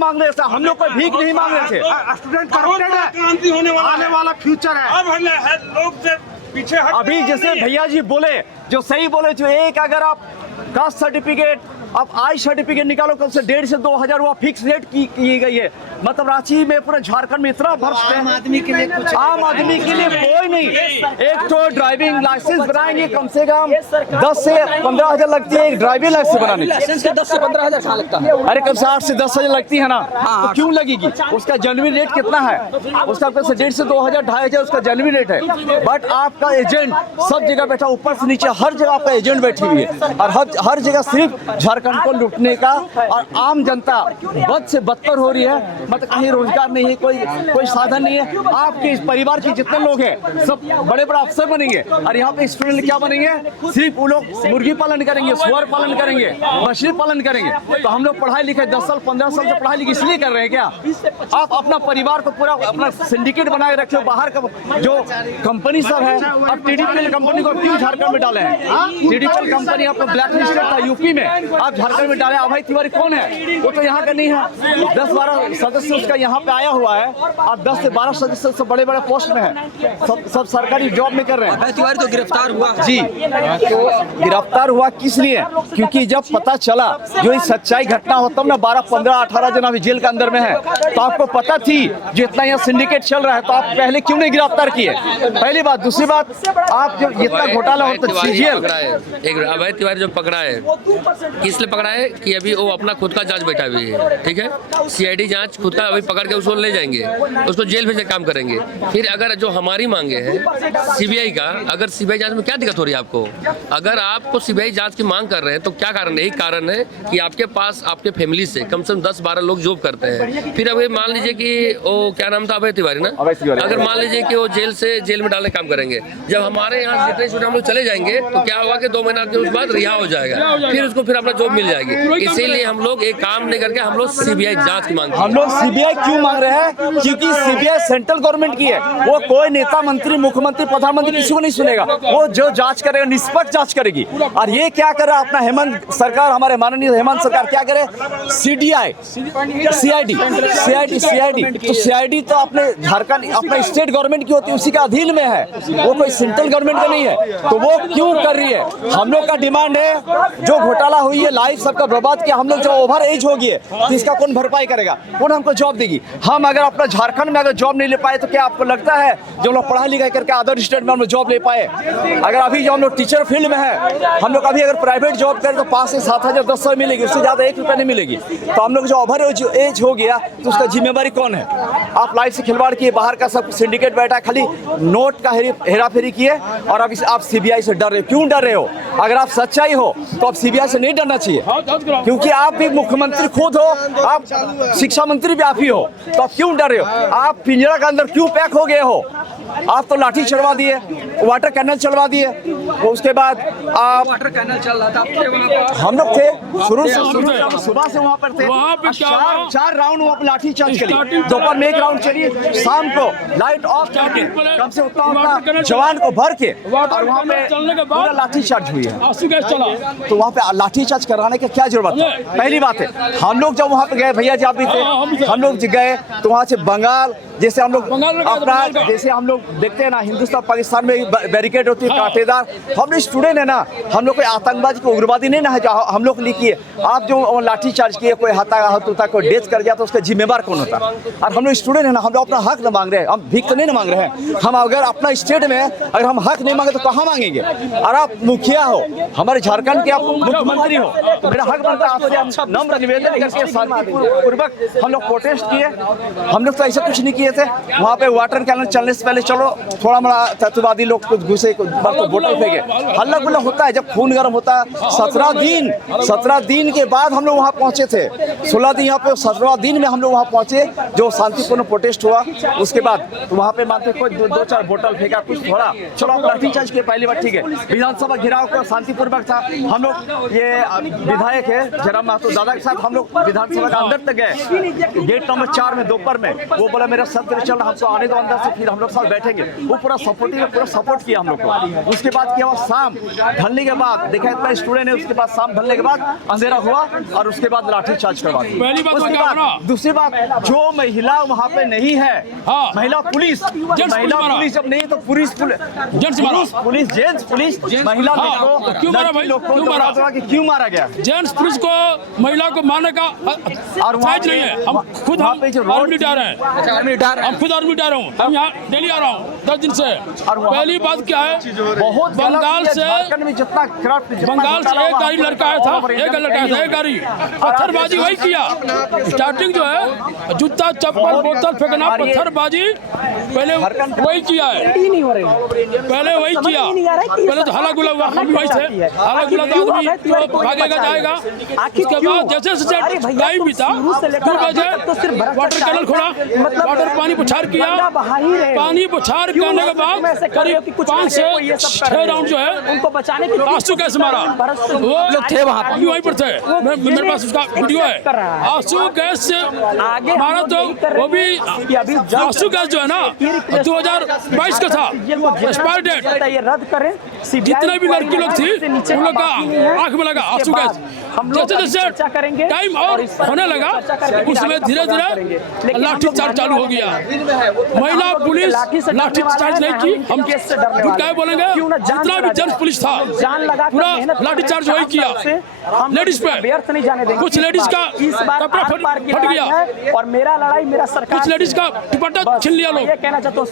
मांग रहे थे, हम लोग कोई भीख नहीं मांग रहे थे। स्टूडेंट करप्टेड है, क्रांति होने आने वाला फ्यूचर है। अब है लोग से पीछे हट अभी जैसे भैया जी बोले, जो सही बोले, जो एक अगर आप कास्ट सर्टिफिकेट, अब आई सर्टिफिकेट निकालो, कल से 1,500 से 2,000 हुआ, फिक्स रेट की गई है। मतलब रांची में, पूरे झारखंड में इतना भ्रष्ट है। आम आदमी के लिए कुछ आम आदमी के लिए कोई नहीं। एक तो ड्राइविंग लाइसेंस बनाएंगे, कम से कम 10 से 15 हजार लगती है एक ड्राइविंग लाइसेंस बनाने की। लाइसेंस के 10 से 15 हजार कहाँ लगता है? अरे कम से 8 से 10 हजार लगती है ना, तो क्यों लगेगी? उसका जेन्युइन रेट कितना है? उसका कम से 1,500 से 2,000 2,500 उसका जेन्युइन रेट है। बट आपका एजेंट सब जगह बैठा, ऊपर से नीचे हर जगह आपका एजेंट बैठी हुई है, और हर जगह सिर्फ झारखंड को लूटने का। और आम जनता बद से बदतर हो रही है। मतलब कहीं रोजगार नहीं है, कोई साधन नहीं है। आपके इस परिवार के जितने लोग हैं सब बड़े बड़े अफसर बनेंगे, और यहाँ पे स्टूडेंट क्या बनेंगे? सिर्फ वो लोग मुर्गी पालन करेंगे, सुअर पालन करेंगे, मछली पालन करेंगे। तो हम लोग पढ़ाई लिखाई 10 साल 15 साल से पढ़ाई लिखाई इसलिए कर रहे हैं क्या? आप अपना परिवार को पूरा अपना सिंडिकेट बनाए रखे हो। बाहर का जो कंपनी सब है, अब TDPL कंपनी को क्यों झारखंड में डाले हैं? TDPL कंपनी आपको ब्लैक लिस्टेड था यूपी में, आप झारखंड में डाले। अभय तिवारी कौन है? वो तो यहाँ का नहीं है। 10-12 सदस्य उसका यहाँ पे आया हुआ है, और 10 से 12 सदस्य सब बड़े बड़े पोस्ट में है, सब सरकारी जॉब में कर रहे हैं। अभय तिवारी तो गिरफ्तार हुआ जी, तो गिरफ्तार हुआ किस लिए? क्योंकि जब पता चला जो इस सच्चाई घटना होता ना, 12, 15, 18 जन अभी जेल के अंदर में है, तो आपको पता थी जो इतना यहाँ सिंडिकेट चल रहा है, तो आप पहले क्यों नहीं गिरफ्तार किए? पहली बात। दूसरी बात, आप जो इतना घोटाला होता CGL, एक अभय तिवारी जो पकड़ा है, किस लिए पकड़ा है कि अभी वो अपना खुद का जांच बैठा हुई है, ठीक है। CID जांच खुद का अभी पकड़ के उसको ले जाएंगे, उसको जेल भेज के काम करेंगे। फिर अगर जो हमारी मांगे हैं CBI का, अगर CBI जांच में क्या दिक्कत हो रही है आपको? अगर आपको CBI जांच की मांग कर रहे हैं तो क्या कारण है? यही कारण है कि आपके पास आपके फैमिली से कम 10-12 लोग जॉब करते हैं। फिर अभी मान लीजिए कि वो क्या नाम था, अभय तिवारी ना, अगर मान लीजिए कि वो जेल में डालने काम करेंगे, जब हमारे यहाँ जितने स्टूडेंट हम लोग चले जाएंगे तो क्या होगा कि 2 महीना के उसके बाद रिहा हो जाएगा, फिर उसको फिर अपना जॉब मिल जाएगी। इसीलिए हम लोग एक काम नहीं करके हम लोग CBI जांच की मांग। हम लोग CBI क्यों मांग रहे हैं? क्योंकि CBI सेंट्रल गवर्नमेंट की है। वो कोई नेता, मंत्री, मुख्यमंत्री, प्रधानमंत्री किसी को नहीं सुनेगा। वो जो जांच करेगा निष्पक्ष जांच करेगी। और ये क्या कर रहा है अपना हेमंत सरकार, हमारे माननीय हेमंत सरकार क्या करे? CID तो CID तो अपने झारखंड अपना स्टेट गवर्नमेंट की होती है, उसी के अधीन में है, वो कोई सेंट्रल गवर्नमेंट का नहीं है। तो वो क्यों कर रही है? हम लोग का डिमांड है, जो घोटाला हुई है, लाइफ सबका बर्बाद किया, हम लोग जो ओवर एज हो गई है, तो इसका कौन भरपाई करेगा? कौन हमको जॉब देगी? हम अगर अपना झारखंड में अगर जॉब नहीं ले पाए तो क्या आपको लगता है जो लोग पढ़ाई लिखाई करके अदर स्टेट में हम लोग जॉब ले पाए? अगर अभी जो हम लोग टीचर फील्ड में है, हम लोग अभी अगर प्राइवेट जॉब करें तो 5 से 7,000 10,000 मिलेगी, उससे ज़्यादा 1 रुपया नहीं मिलेगी। तो हम लोग जो ओवर एज हो गया तो उसका जिम्मेवारी कौन है? आप लाइफ से खिलवाड़ किए, बाहर का सब सिंडिकेट बैठा, खाली नोट का हेराफेरी किए, और अब आप CBI से डर रहे हो। क्यों डर रहे हो? अगर आप सच्चाई हो तो आप CBI से नहीं डरना चाहिए, क्योंकि आप भी मुख्यमंत्री खुद हो, आप शिक्षा मंत्री भी आप ही हो, तो आप क्यों डर रहे हो? आप पिंजरा के अंदर क्यों पैक हो गए हो? आप तो लाठी चढ़वा दिए, वाटर कैनल चलवा दिए, उसके बाद आप वाटर कैनल चल रहा था, आपके वहाँ पर हम लोग थे शुरू से सुबह से वहाँ पर थे। वहाँ पे क्या हुआ? 4 राउंड वहाँ पर लाठी चार्ज करी, दोपहर में 1 राउंड चली, शाम को लाइट ऑफ करके कम से उतना जवान को भर के, और वहाँ पे पूरा लाठी चार्ज हुई है। तो वहाँ पे लाठी चार्ज कराने की क्या जरूरत है? पहली बात है, हम लोग जब वहाँ पे गए, भैया जी आप भी थे, हम लोग गए तो वहाँ से बंगाल, जैसे हम लोग अपना, जैसे हम लोग देखते हैं ना हिंदुस्तान पाकिस्तान में बैरिकेड होती है कांटेदार, हम लोग स्टूडेंट है ना, हम लोग कोई आतंकवादी को उग्रवादी नहीं ना है जो हम लोग लिखिए। आप जो लाठी चार्ज किए, कोई हताहत होता, कोई डेथ कर गया तो उसका जिम्मेवार कौन होता? और हम लोग स्टूडेंट है ना, हम लोग अपना हक न मांग रहे हैं, हम भीख तो नहीं ना मांग रहे हैं। हम अगर अपना स्टेट में अगर हम हक नहीं मांगे तो कहाँ मांगेंगे? और आप मुखिया हो, हमारे झारखंड के आप मुख्यमंत्री हो, तो मेरा हक बनता है आपसे नम्र निवेदन करके शांतिपूर्वक हम लोग प्रोटेस्ट किए। हम लोग तो ऐसा कुछ नहीं किए थे। वहाँ पे वाटर कैनल चलने से पहले चलो थोड़ा बड़ा तत्ववादी लोग कुछ घुसे, बोतल फेंके, हल्ला गुल्ला होता है जब खून गर्म होता है। 17 दिन के बाद हम लोग वहाँ पहुँचे थे, 16 दिन यहाँ पे, 17 दिन में हम लोग वहाँ पहुँचे, जो शांतिपूर्ण प्रोटेस्ट हुआ। उसके बाद तो वहाँ पे मानते कोई 2-4 बोतल फेंका, कुछ थोड़ा, चलो आप लाठी चार्ज किए, पहली बार ठीक है। विधानसभा घिराव का शांतिपूर्वक था। हम लोग ये विधायक है जयराम महतो दादा के साथ हम लोग विधानसभा के अंदर तक गए, गेट नंबर 4 में दोपहर में, वो बोला मेरा दहशत गर्द चल रहा, हमको आने दो अंदर से, फिर हम लोग साथ बैठेंगे। वो पूरा सपोर्ट किया हम लोग को। उसके बाद क्या हुआ, शाम ढलने के बाद देखा इतना स्टूडेंट है, उसके बाद शाम ढलने के बाद अंधेरा हुआ और उसके बाद लाठीचार्ज करवा दी। उसके बाद दूसरी बात, जो महिला वहाँ पे नहीं है, महिला पुलिस जब नहीं तो जेंट्स पुलिस महिला लोग को क्यों मारा गया? जेंट्स पुलिस को महिला को मारने का और वहाँ नहीं है। हम खुद आर्मी डार हैं, हम खुद आर्मी डार हूँ, हम यहाँ डेली आ रहा हूँ 10 दिन से। पहली बात क्या है, बहुत बंगाल से एक गाड़ी लड़का आया था, एक गाड़ी पत्थरबाजी वही किया। स्टार्टिंग जो है जूता चप्पल बोतल फेंकना, पत्थरबाजी पहले वही किया है, पहले वही किया। पहले तो हला गुला हुआ, हम वही थे, हला गुला तो आदमी तो भागेगा जाएगा। उसके बाद जैसे टाइम बीता, 2 बजे वाटर कैनल खोला, वाटर पानी बुछार किया, पानी बुछार करने के बाद करीब 5 से 6 राउंड जो है उनको बचाने के लिए आंसू गैस मारा। वो लोग थे वहाँ पर, वहीं पर थे, मेरे पास उसका वीडियो है। आंसू गैस मारा तो वो भी आंसू गैस जो है ना 2022 का था, एक्सपायर डेट। जितने भी लड़की लोग थी उन लोग का आंख में लगा आंसू गैस। जैसे टाइम और होने लगा, उसमें धीरे धीरे लाठीचार्ज चालू हो गया। महिला पुलिस लाठीचार्ज नहीं की, हम क्या बोलेंगे, जितना भी जेंट्स पुलिस था पूरा लाठीचार्ज वही किया। लेडीज पे कुछ लेडीज का कपड़ा फट गया और मेरा लड़ाई मेरा सरकार, कुछ लेडीज का दुपट्टा छीन लिया लोग,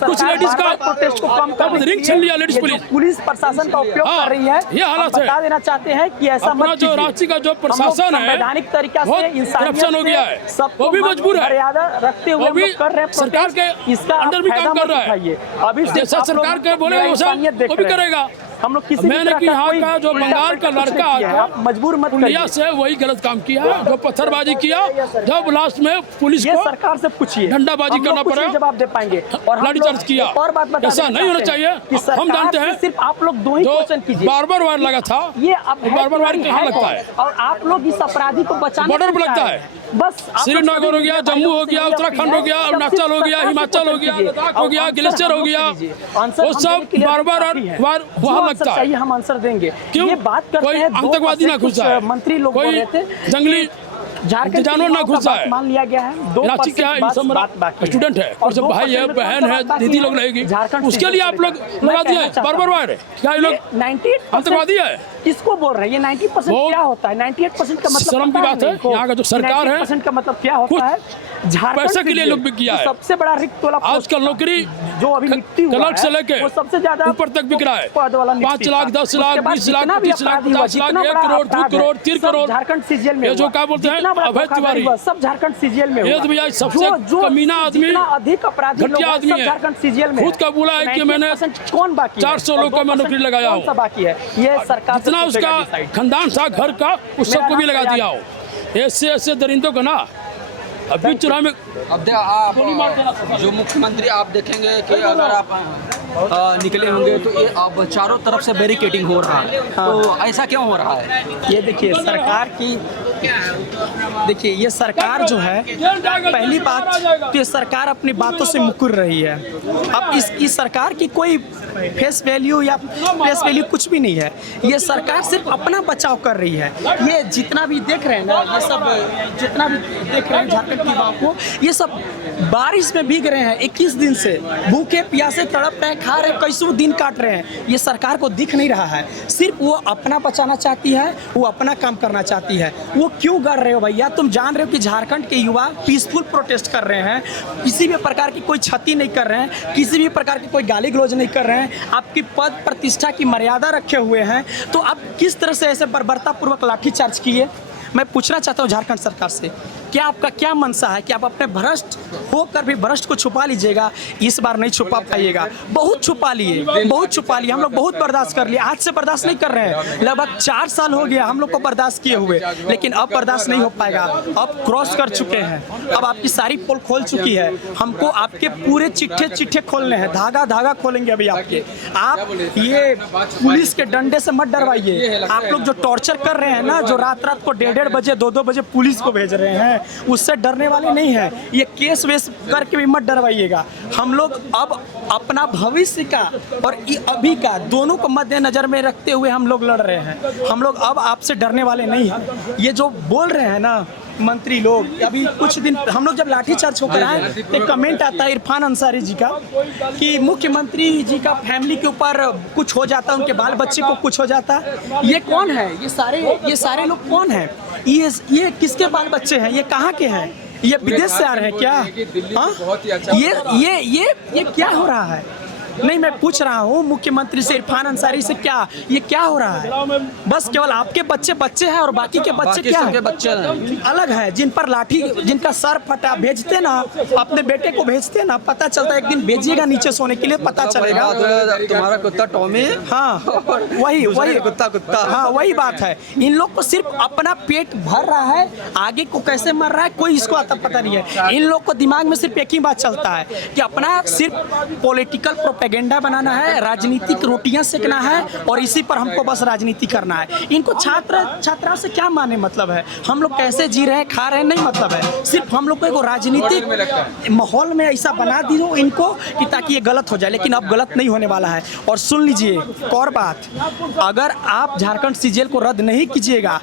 कुछ लेडीज का रिंग छीन लिया लेडीज पुलिस प्रशासन का उपयोग कर रही है। ये हालत है। बता देना चाहते हैं कि ऐसा मत जो रांची का जो प्रशासन है संवैधानिक तरीका से करप्शन हो गया है, वो भी मजबूर है, मर्यादा रखते हुए वो भी कर रहे हैं, सरकार के इसका अंडर भी काम कर रहा है। अभी जैसा सरकार के बोले वो भी करेगा। हम लोग किसी मैंने कि यहाँ का जो बंगाल का लड़का आकर मजबूर मत इंडिया से वही गलत काम किया, जो पत्थरबाजी किया, जब लास्ट में पुलिस को सरकार से पूछिए, डंडाबाजी करना पड़ा, जवाब दे पाएंगे। और लाठीचार्ज किया, और बात बता, ऐसा नहीं होना चाहिए। हम जानते हैं सिर्फ आप लोग 2 ही क्वेश्चन कीजिए, बार वायर लगा था, ये बार वायर कहाँ लगता है, और आप लोग इस अपराधी को बचाने बॉर्डर पर लगता है। बस श्रीनगर हो गया, जम्मू हो गया, उत्तराखंड हो गया, अरुणाचल हो गया, हिमाचल हो गया, लद्दाख हो गया, ग्लेशियर हो गया, वो सब बार वहाँ लगता है। हम आंसर देंगे। क्यों? ये बात करते कोई हैं, आतंकवादी ना घुसा है, मंत्री लोग बोल कोई रहे थे, जंगली झारखंड जानवर ना घुसा है, मान लिया गया है। रांची क्या है, स्टूडेंट है और सब भाई है, बहन है, दीदी लोग रहेगी, उसके लिए आप लोग लगा दिए बार वायर। क्या ये लोग 98% आतंकवादी है? किसको बोल रहे हैं? ये 90% क्या होता है? 98% का मतलब शर्म की बात है। यहाँ का जो सरकार है 90% का मतलब क्या होता है? झारखंड पैसे के लिए लोग भी किया है। सबसे बड़ा रिक्त वाला आजकल नौकरी जो अभी नियुक्ति हुआ क्लर्क से लेके वो सबसे ज्यादा ऊपर तक बिक रहा है। पद वाला 5 लाख 10 लाख 20 लाख 30 लाख 50 लाख 1 करोड़ 2 करोड़ 3 करोड़ झारखंड सीजीएल में ये जो क्या बोलते हैं अवैध तिवारी, सब झारखंड सीजीएल में ये तो भैया सबसे कमीना आदमी, अधिक अपराधी घटिया आदमी है। झारखंड सीजीएल में खुद का बोला है कि मैंने कौन बाकी 400 लोग का मैं नौकरी लगाया हूँ, बाकी है ये सरकार जितना उसका खानदान था घर का उस सबको भी लगा दिया हो। ऐसे दरिंदों को ना अभी चुनाव में अब आप जो मुख्यमंत्री आप देखेंगे कि अगर आप निकले होंगे तो ये अब चारों तरफ से बैरिकेडिंग हो रहा है, तो ऐसा क्यों हो रहा है? ये देखिए सरकार की, देखिए ये सरकार जो है, पहली बात कि सरकार अपनी बातों से मुकर रही है। अब इस सरकार की कोई फेस वैल्यू या फेस वैल्यू कुछ भी नहीं है। ये सरकार सिर्फ अपना बचाव कर रही है। ये जितना भी देख रहे हैं ना, ये सब जितना भी देख रहे हैं झारखंड की युवाओं को, ये सब बारिश में भीग रहे हैं, 21 दिन से भूखे प्यासे तड़प रहे हैं, खा रहे हैं, कैसों दिन काट रहे हैं। ये सरकार को दिख नहीं रहा है, सिर्फ वो अपना बचाना चाहती है, वो अपना काम करना चाहती है। वो क्यों कर रहे हो भैया? तुम जान रहे हो कि झारखंड के युवा पीसफुल प्रोटेस्ट कर रहे हैं, किसी भी प्रकार की कोई क्षति नहीं कर रहे हैं, किसी भी प्रकार की कोई गाली गलौज नहीं कर रहे हैं, आपकी पद प्रतिष्ठा की मर्यादा रखे हुए हैं, तो आप किस तरह से ऐसे बर्बरतापूर्वक लाठीचार्ज किए? मैं पूछना चाहता हूँ झारखंड सरकार से, क्या आपका क्या मनसा है कि आप अपने भ्रष्ट होकर भी भ्रष्ट को छुपा लीजिएगा? इस बार नहीं छुपा पाइएगा। बहुत छुपा लिए, बहुत छुपा लिए, हम लोग बहुत बर्दाश्त कर लिए, आज से बर्दाश्त नहीं कर रहे हैं। लगभग 4 साल हो गया हम लोग को बर्दाश्त किए हुए, लेकिन अब बर्दाश्त नहीं हो पाएगा। अब क्रॉस कर चुके हैं, अब आपकी सारी पोल खोल चुकी है। हमको आपके पूरे चिट्ठे खोलने हैं, धागा खोलेंगे अभी आपके। आप ये पुलिस के डंडे से मत डरवाइए। आप लोग जो टॉर्चर कर रहे हैं ना, जो रात को 1:30 बजे 2 बजे पुलिस को भेज रहे हैं, हैं उससे डरने वाले नहीं हैं। ये केस वेस करके भी मत डरवाइएगा। हम लोग अब अपना भविष्य का और अभी का दोनों को मद्देनजर में रखते हुए हम लोग लड़ रहे हैं। हम लोग अब आपसे डरने वाले नहीं हैं। ये जो बोल रहे हैं ना मंत्री लोग, अभी कुछ दिन हम लोग जब लाठीचार्ज होकर आए तो कमेंट आता है इरफान अंसारी जी का कि मुख्यमंत्री जी का फैमिली के ऊपर कुछ हो जाता, उनके बाल बच्चे को कुछ हो जाता। ये कौन है? ये सारे लोग कौन हैं? ये किसके बाल बच्चे हैं? ये कहाँ के हैं? ये विदेश से आ रहे हैं क्या? हाँ, ये क्या हो रहा है? नहीं, मैं पूछ रहा हूँ मुख्यमंत्री से, इरफान अंसारी से, क्या ये क्या हो रहा है? बस केवल आपके बच्चे हैं और बाकी के बच्चे क्या हैं? बच्चे अलग है, जिन पर लाठी, जिनका सर फटा, भेजते ना अपने बेटे को, भेजते ना, पता चलता है एक दिन भेजिएगा नीचे सोने के लिए, पता चलेगा। तुम्हारा कुत्ता टॉमी, हाँ वही कुत्ता, हाँ वही बात है। इन लोग को सिर्फ अपना पेट भर रहा है, आगे को कैसे मर रहा है कोई इसको आता पता नहीं है। इन लोग को दिमाग में सिर्फ एक ही बात चलता है कि अपना सिर्फ पॉलिटिकल प्रोपेगेंडा बनाना है, राजनीतिक रोटियां सेकना है और इसी पर हमको बस राजनीति करना है। इनको छात्राओं से क्या माने मतलब है? हम लोग कैसे जी रहे हैं, खा रहे हैं, नहीं मतलब है। सिर्फ हम लोग को एक राजनीतिक माहौल में ऐसा बना दी हो इनको कि ताकि ये गलत हो जाए, लेकिन अब गलत नहीं होने वाला है। और सुन लीजिए एक और बात, अगर आप झारखंड सीजेल को रद्द नहीं कीजिएगा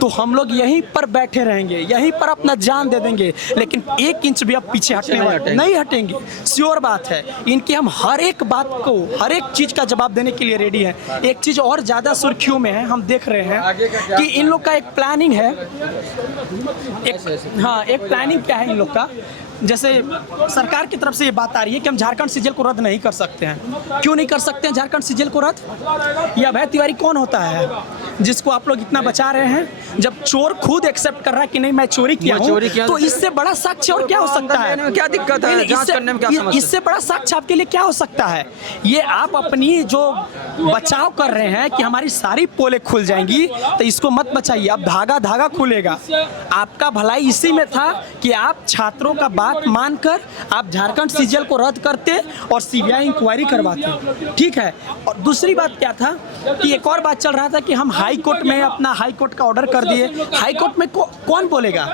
तो हम लोग यहीं पर बैठे रहेंगे, यहीं पर अपना जान दे देंगे, लेकिन 1 इंच भी अब पीछे हटने वाले नहीं हटेंगे। श्योर बात है। इनकी हम हर एक बात को, हर एक चीज का जवाब देने के लिए रेडी है। एक चीज और ज्यादा सुर्खियों में है, हम देख रहे हैं कि इन लोग का एक प्लानिंग है। एक प्लानिंग क्या है इन लोग का? जैसे सरकार की तरफ से ये बात आ रही है कि हम झारखंड सीजेल को रद्द नहीं कर सकते हैं। क्यों नहीं कर सकते हैं झारखंड सीजेल को रद्द? ये अभय तिवारी कौन होता है जिसको आप लोग इतना बचा रहे हैं? जब चोर खुद एक्सेप्ट कर रहा है कि नहीं मैं चोरी किया हूं, तो इससे बड़ा साक्ष्य और क्या हो सकता है? क्या दिक्कत है? जांच करने में क्या समस्या? इससे बड़ा साक्ष्य आपके लिए क्या हो सकता है? ये आप अपनी जो बचाव कर रहे हैं कि हमारी सारी पोलें खुल जाएंगी, तो इसको मत बचाइए। अब धागा खुलेगा। आपका भलाई इसी में था कि आप छात्रों का बात मानकर आप झारखंड सीजेल को रद्द करते और सीबीआई इंक्वायरी करवाते। ठीक है। और दूसरी बात क्या था कि एक और बात चल रहा था कि हम हाई कोर्ट में अपना हाई कोर्ट का ऑर्डर कर दिए। हाई कोर्ट में कौन बोलेगा?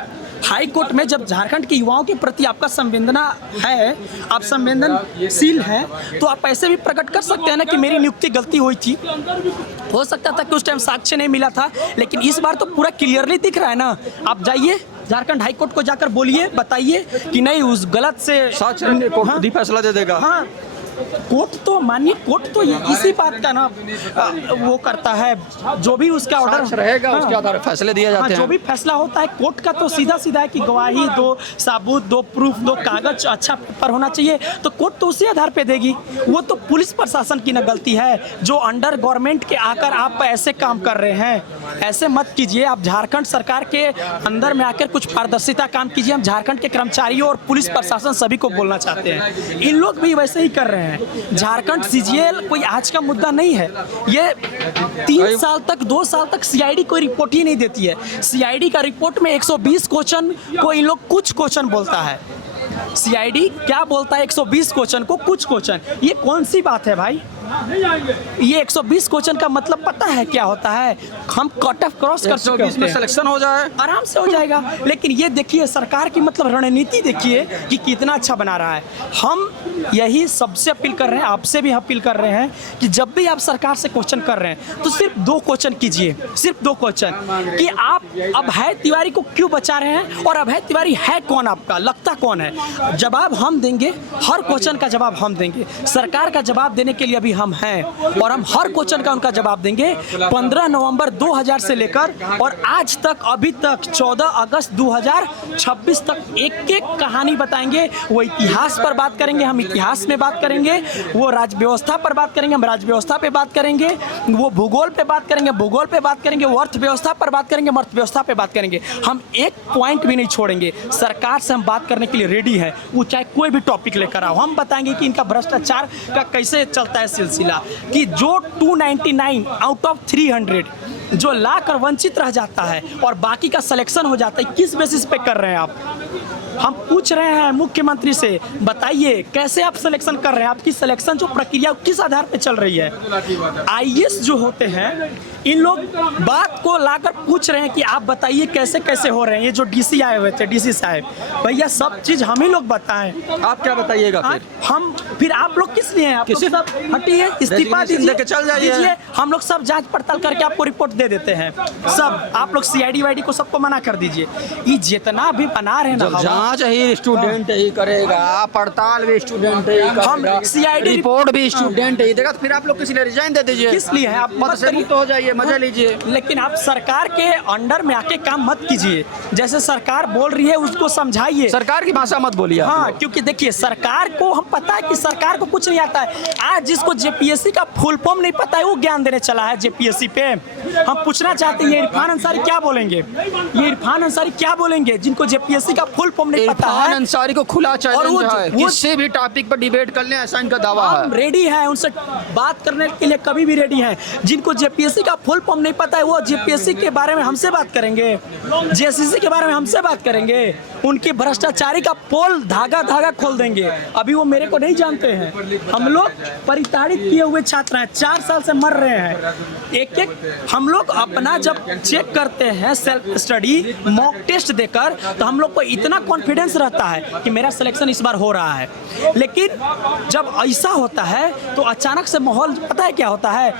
हाई कोर्ट में जब झारखंड के युवाओं के प्रति आपका संवेदना है, आप संवेदनशील हैं, तो आप ऐसे भी प्रकट कर सकते हैं ना कि मेरी नियुक्ति गलती हुई थी। हो सकता था कि उस टाइम साक्ष्य नहीं मिला था, लेकिन इस बार तो पूरा क्लियरली दिख रहा है ना। आप जाइए झारखंड हाई कोर्ट को जाकर बोलिए, बताइए कि नहीं उस गलत से साक्ष्य फैसला दे देगा। हाँ, कोर्ट तो मानिए, कोर्ट तो इसी बात का ना वो करता है, जो भी उसका ऑर्डर रहेगा उसके आधार पर फैसले दिए जाते हैं। जो भी फैसला होता है कोर्ट का तो सीधा है कि गवाही दो, सबूत दो, प्रूफ दो, कागज अच्छा पर होना चाहिए, तो कोर्ट तो उसी आधार पे देगी। वो तो पुलिस प्रशासन की ना गलती है जो अंडर गवर्नमेंट के आकर आप ऐसे काम कर रहे हैं। ऐसे मत कीजिए। आप झारखंड सरकार के अंदर में आकर कुछ पारदर्शिता काम कीजिए। हम झारखंड के कर्मचारियों और पुलिस प्रशासन सभी को बोलना चाहते हैं, इन लोग भी वैसे ही कर रहे हैं। झारखंड सीजीएल कोई आज का मुद्दा नहीं है। ये 3 साल तक, 2 साल तक सीआईडी कोई रिपोर्ट ही नहीं देती है। सीआईडी का रिपोर्ट में 120 क्वेश्चन को इन लोग कुछ क्वेश्चन बोलता है। सीआईडी क्या बोलता है? 120 क्वेश्चन को कुछ क्वेश्चन। ये कौन सी बात है भाई? ये 120 क्वेश्चन का मतलब पता है क्या होता है? हम कट ऑफ क्रॉस कर चुके हैं। सिलेक्शन हो जाए, आराम से हो जाएगा। लेकिन ये देखिए सरकार की मतलब रणनीति देखिए कि कितना अच्छा बना रहा है। हम यही सबसे अपील कर रहे हैं, आपसे भी अपील कर रहे हैं कि जब भी आप सरकार से क्वेश्चन कर रहे हैं तो सिर्फ 2 क्वेश्चन कीजिए, सिर्फ 2 क्वेश्चन कि आप अभय तिवारी को क्यों बचा रहे हैं और अभय तिवारी है कौन, आपका लगता कौन है। जवाब हम देंगे, हर क्वेश्चन का जवाब हम देंगे। सरकार का जवाब देने के लिए अभी हम हैं और हम हर क्वेश्चन का उनका जवाब देंगे। 15 नवंबर 2000 से लेकर और आज तक, अभी तक 14 अगस्त 2026 तक एक कहानी बताएंगे। वो इतिहास पर बात करेंगे, हम इतिहास में बात करेंगे। वो राज्य व्यवस्था पर बात करेंगे, हम राज्य व्यवस्था पे बात करेंगे। वो भूगोल पे बात करेंगे, भूगोल पे बात करेंगे। वो अर्थव्यवस्था पर बात करेंगे, हम अर्थव्यवस्था पे बात करेंगे। हम एक पॉइंट भी नहीं छोड़ेंगे। सरकार से हम बात करने के लिए रेडी है, वो चाहे कोई भी टॉपिक लेकर आओ। हम बताएंगे कि इनका भ्रष्टाचार का कैसे चलता है सिलसिला, कि जो 299 आउट ऑफ 300 जो लाकर वंचित रह जाता है और बाकी का सिलेक्शन हो जाता है, किस बेसिस पे कर रहे हैं आप? हम पूछ रहे हैं मुख्यमंत्री से, बताइए कैसे आप सिलेक्शन कर रहे हैं? आपकी सिलेक्शन जो प्रक्रिया किस आधार पे चल रही है? आईएएस जो होते हैं इन लोग बात को लाकर पूछ रहे हैं कि आप बताइए कैसे कैसे हो रहे हैं। ये जो डीसी आए हुए थे, डीसी साहब, भैया सब चीज हम ही लोग बताएं। आप क्या बताइएगा फिर? हम फिर आप लोग किस लिए हैं? आप लोग सब हटिए, इस्तीफा दीजिए, चल जाइए। हम लोग सब जांच पड़ताल करके आपको रिपोर्ट दे देते हैं सब। आप लोग सीआईडी वाईडी को सबको मना कर दीजिए। ये जितना भी बना रहे हैं ना, जांच ही स्टूडेंट ही करेगा, पड़ताल भी स्टूडेंट ही करेगा, हम CID रिपोर्ट भी स्टूडेंट ही देगा। तो फिर आप लोग किसी लिए रिजाइन दे दीजिए। किस लिए है? आप मत से मुक्त हो जाइए, मजा लीजिए। लेकिन आप सरकार के अंडर में आके काम मत कीजिए। जैसे सरकार बोल रही है उसको समझाइए। सरकार की भाषा मत बोलिए। हाँ, क्योंकि देखिए सरकार को हम पता है कि सरकार को कुछ नहीं आता है। आज जिसको जेपीएससी का फुल फॉर्म नहीं पता है वो ज्ञान देने चला है जेपीएससी पे। हम पूछना चाहते हैं ये इरफान अंसारी क्या बोलेंगे? ये इरफान अंसारी क्या बोलेंगे जिनको जेपीएससी का फुल फॉर्म नहीं पता है? इरफान अंसारी को खुला चैलेंज है, वो किसी भी टॉपिक पर डिबेट कर लें, ऐसा इनका दावा है। हम रेडी हैं, उनसे बात करने के लिए कभी भी रेडी हैं। जिनको जेपीएससी का फुल फॉर्म नहीं पता है वो जेपीएससी के बारे में हमसे बात करेंगे, जेसीसी के बारे में हमसे बात करेंगे, उनके भ्रष्टाचारी का पोल धागा धागा खोल देंगे। अभी वो मेरे को नहीं जानते हैं। हम लोग परिताड़ित किए हुए छात्र हैं, 4 साल से मर रहे हैं। एक एक हम लोग अपना जब चेक करते हैं सेल्फ स्टडी मॉक टेस्ट देकर, तो हम लोग को इतना कॉन्फिडेंस रहता है कि मेरा सिलेक्शन इस बार हो रहा है। लेकिन जब ऐसा होता है तो अचानक से माहौल पता है क्या होता है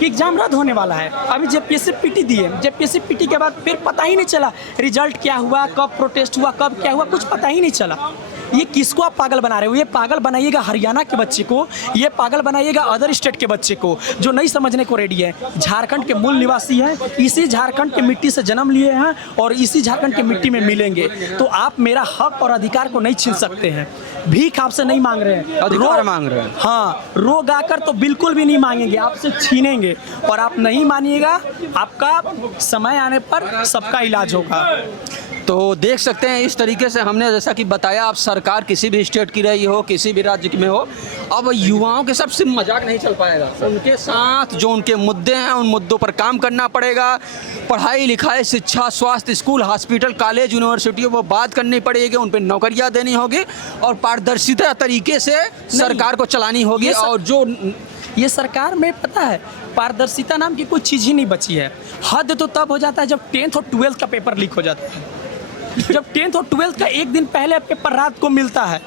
कि एग्जाम रद्द होने वाला है। अभी जेपीएससी पीटी दिए, जेपीएससी पीटी के बाद फिर पता ही नहीं चला रिजल्ट क्या हुआ, कब प्रोटेस्ट हुआ, कब क्या हुआ, कुछ पता ही नहीं चला। ये किसको आप पागल बना रहे हो? ये पागल बनाइएगा हरियाणा के बच्चे को, ये पागल बनाइएगा अदर स्टेट के बच्चे को जो नहीं समझने को रेडी है। झारखंड के मूल निवासी हैं, इसी झारखंड के मिट्टी से जन्म लिए हैं और इसी झारखंड के मिट्टी में मिलेंगे। तो आप मेरा हक और अधिकार को नहीं छीन सकते हैं। भीख आपसे नहीं मांग रहे हैं, अधिकार मांग रहे हैं। हाँ, रोग आकर तो बिल्कुल भी नहीं मांगेंगे, आपसे छीनेंगे और आप नहीं मानिएगा। आपका समय आने पर सबका इलाज होगा। तो देख सकते हैं इस तरीके से हमने जैसा कि बताया, आप सरकार किसी भी स्टेट की रही हो, किसी भी राज्य में हो, अब युवाओं के सबसे मजाक नहीं चल पाएगा। उनके साथ जो उनके मुद्दे हैं उन मुद्दों पर काम करना पड़ेगा। पढ़ाई लिखाई, शिक्षा, स्वास्थ्य, स्कूल, हॉस्पिटल, कॉलेज, यूनिवर्सिटियों पर बात करनी पड़ेगी, उन पर नौकरियां देनी होगी और पारदर्शिता तरीके से सरकार को चलानी होगी। और जो ये सरकार में पता है पारदर्शिता नाम की कोई चीज़ ही नहीं बची है। हद तो तब हो जाता है जब 10th और 12th का पेपर लीक हो जाता है। जब 10th और 12th का एक दिन पहले पेपर रात को मिलता है,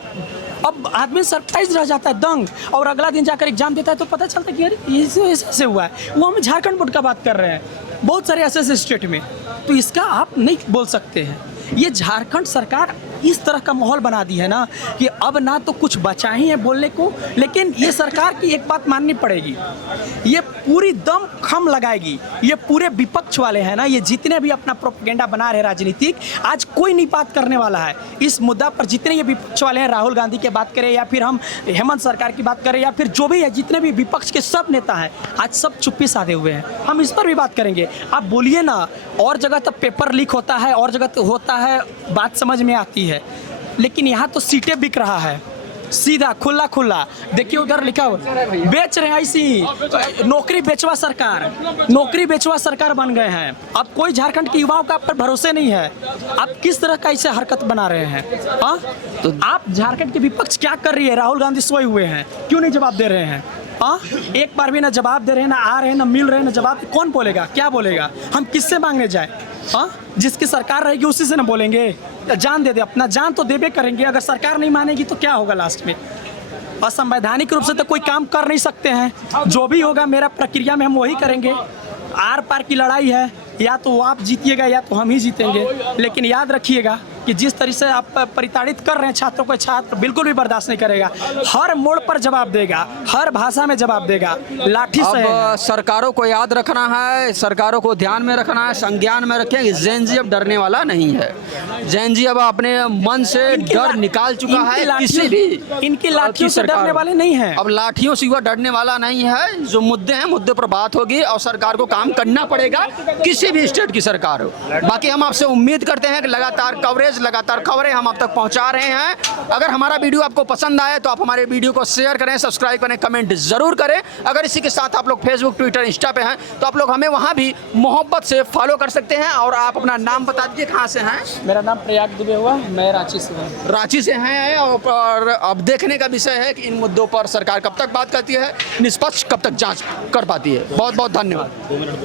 अब आदमी सरप्राइज रह जाता है, दंग, और अगला दिन जाकर एग्जाम देता है तो पता चलता है कि यार ऐसे हुआ है। वो हम झारखंड बोर्ड का बात कर रहे हैं, बहुत सारे ऐसे स्टेट में। तो इसका आप नहीं बोल सकते हैं। ये झारखंड सरकार इस तरह का माहौल बना दी है ना कि अब ना तो कुछ बचा ही है बोलने को। लेकिन ये सरकार की एक बात माननी पड़ेगी, ये पूरी दम खम लगाएगी। ये पूरे विपक्ष वाले हैं ना, ये जितने भी अपना प्रोपेगेंडा बना रहे राजनीतिक, आज कोई नहीं बात करने वाला है इस मुद्दा पर। जितने ये विपक्ष वाले हैं, राहुल गांधी की बात करें या फिर हम हेमंत सरकार की बात करें या फिर जो भी है, जितने भी विपक्ष के सब नेता हैं आज सब चुप्पी साधे हुए हैं। हम इस पर भी बात करेंगे। आप बोलिए ना, और जगह तो पेपर लीक होता है, और जगह तो होता है, बात समझ में आती है। लेकिन यहाँ तो सीटें बिक रहा है सीधा खुला खुला। देखिए उधर लिखा हुआ बेच रहे हैं, ऐसी नौकरी बेचवा सरकार, नौकरी बेचवा सरकार बन गए हैं। अब कोई झारखंड के युवाओं का आप पर भरोसे नहीं है। आप किस तरह का ऐसे हरकत बना रहे हैं? हाँ, तो आप झारखंड के विपक्ष क्या कर रही है? राहुल गांधी सोए हुए हैं, क्यों नहीं जवाब दे रहे हैं? हाँ, एक बार भी ना जवाब दे रहे हैं, ना आ रहे हैं, ना मिल रहे हैं, ना जवाब। कौन बोलेगा? क्या बोलेगा? हम किससे मांगने जाए? हाँ, जिसकी सरकार रहेगी उसी से ना बोलेंगे। जान दे दे, अपना जान तो देबे करेंगे। अगर सरकार नहीं मानेगी तो क्या होगा लास्ट में? असंवैधानिक रूप से तो कोई काम कर नहीं सकते हैं। जो भी होगा मेरा प्रक्रिया में हम वही करेंगे। आर पार की लड़ाई है, या तो आप जीतिएगा या तो हम ही जीतेंगे। लेकिन याद रखिएगा कि जिस तरह से आप परिताड़ित कर रहे हैं छात्रों को, छात्र बिल्कुल भी बर्दाश्त नहीं करेगा। हर मोड़ पर जवाब देगा, हर भाषा में जवाब देगा, लाठी से। अब सरकारों को याद रखना है, सरकारों को ध्यान में रखना है, संज्ञान में रखें कि जेन जी अब डरने वाला नहीं है। जेन जी अब अपने मन से डर निकाल चुका है। किसी भी इनकी लाठियों से डरने वाले नहीं है। अब लाठियों से वह डरने वाला नहीं है। जो मुद्दे हैं, मुद्दे पर बात होगी और सरकार को काम करना पड़ेगा, किसी भी स्टेट की सरकार हो। बाकी हम आपसे उम्मीद करते हैं कि लगातार कवरेज, लगातार खबरें हम आप तक पहुंचा रहे हैं। अगर हमारा वीडियो आपको पसंद आए तो आप हमारे वीडियो को शेयर करें, सब्सक्राइब करें, कमेंट जरूर करें। अगर इसी के साथ आप लोग फेसबुक, ट्विटर, इंस्टा पे हैं तो आप लोग हमें वहां भी मोहब्बत से फॉलो कर सकते हैं। और आप अपना नाम बता दीजिए, कहाँ से हैं? मेरा नाम प्रयाग दुबे हुआ, मैं रांची से हूँ। रांची से हैं। और अब देखने का विषय है कि इन मुद्दों पर सरकार कब तक बात करती है, निष्पक्ष कब तक जाँच कर पाती है। बहुत बहुत धन्यवाद।